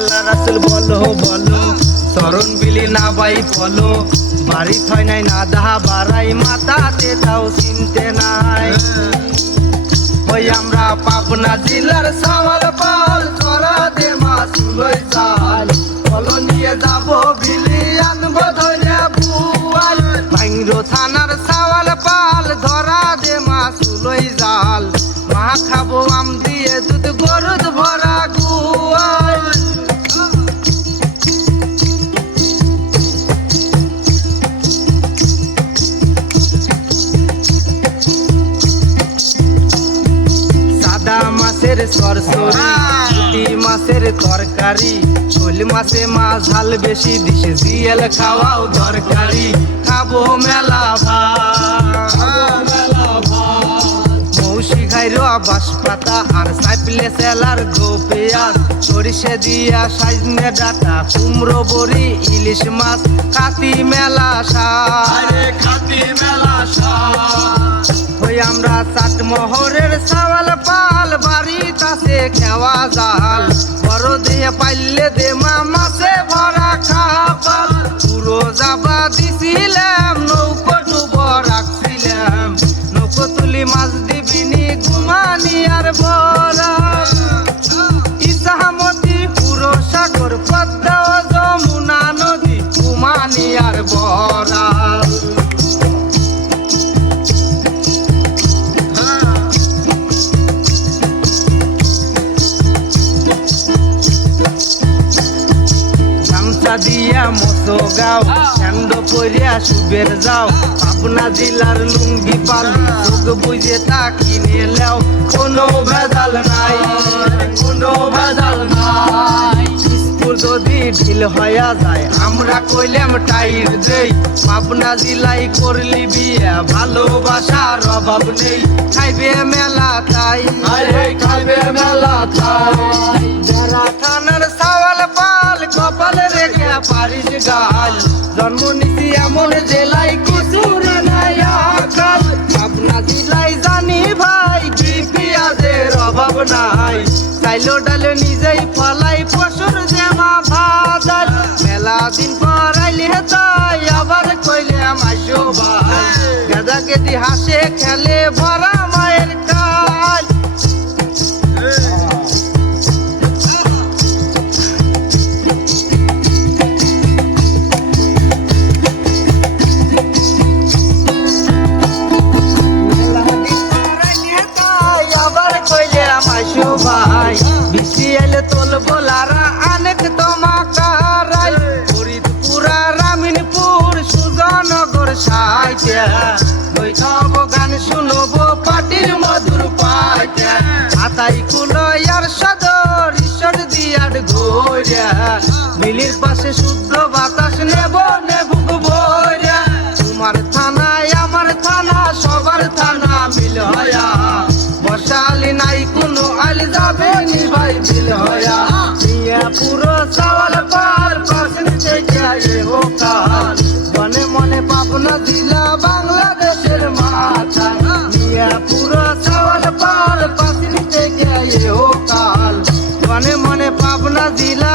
আল্লাহ রাসূল বলো বলো চরণ বিলি না বাই বলো বাড়ি থয় নাই না দাহা বাড়াই মাথাতে তাও চিনতে নাই ওই আমরা পাবনা জেলার সাওয়াল পাল চরা দে মাছ লই চাল বলো নিয়ে যাব বিলি আনবো ধরে বুয়াল ভাঙ্গরো থানার সাওয়াল পাল ধরা দে মাছ লই জাল মা খাবো আম দিয়ে দুধ গরুদ ভরা গুয়াল সাদা মাছের সরসরি পুঁটি মাছের তরকারি শোল মাছে মাছ ঝাল বেশি দিছে জিয়েল খাওয়াও দরকারি খাবো মেলা ভাত মৌসি খাইরো বাঁশ পাতা আর সাইপলে সেলার গো পেঁয়াজ সরিষে দিয়া সাইজনে ডাটা কুমড়ো বড়ি ইলিশ মাছ খাতি মেলা ওই আমরা চাটমোহরের সাওয়াল পাল বাড়িতে আছে খেওয়া জাল বড় দিয়ে পাইলে দে মাছে ভরা খাপাল পুরো যাবা দিছিলাম নৌকো ডুব রাখছিলাম নৌকো তুলি মাছ দিবিনি ঘুমানি আর বরা ইসামতি পুরো সাগর পদ্মা ও যমুনা নদী ঘুমানি আর বরা দিয়া মতো গাও স্যান্ড পরিয়া সুবের যাও পাবনা জেলার লুঙ্গি পালি চোখ বুঝে তা কিনে লেও কোনো ভেজাল নাই স্কুল যদি ঢিল হইয়া যায় আমরা কইলাম টাইট দেই পাবনা জেলায় করলি বিয়া ভালোবাসার অভাব নেই খাইবে মেলা তাই যারা থানার সাওয়াল পাল কপালে রেখে পারিস গাল জন্ম নিছি এমন জেলায় কিছুর নাই আকাল পাবনা জেলায় জানি ভাই কি পেঁয়াজের অভাব নাই চাইলো ডালে নিজেই ফলাই পশুর জেমা ভাজাল মেলা দিন পর আইলে তাই আবার কইলে মাইশো ভাই গাদা কেদি হাসে খেলে ভরা মায়ের কাল ভাই বৃষ্টি এলে তোল বোলারা অনেক তোমাকারাই ফরিদপুরা রামিনপুর সুজনগর সাইতে বৈঠব গান শুনবো পাটির মধুর পাইতে হাতাই কুলয়ার সদর ঈশ্বর দিয়ার ঘোরা মিলির পাশে শুদ্ধ বাতাস নেব ভুগবরা তোমার থানায় আমার থানা সবার থানা মিল হয়া বসালি নাই কোনো আল যাবে নি ভাই দিল হয়া মিয়া পুরো সাওয়াল পাল পাশে থেকে ও কাল মনে মনে পাবনা জেলা বাংলাদেশের মাথা মিয়া পুরো সাওয়াল পাল পাশে থেকে ও কাল মনে মনে পাবনা জেলা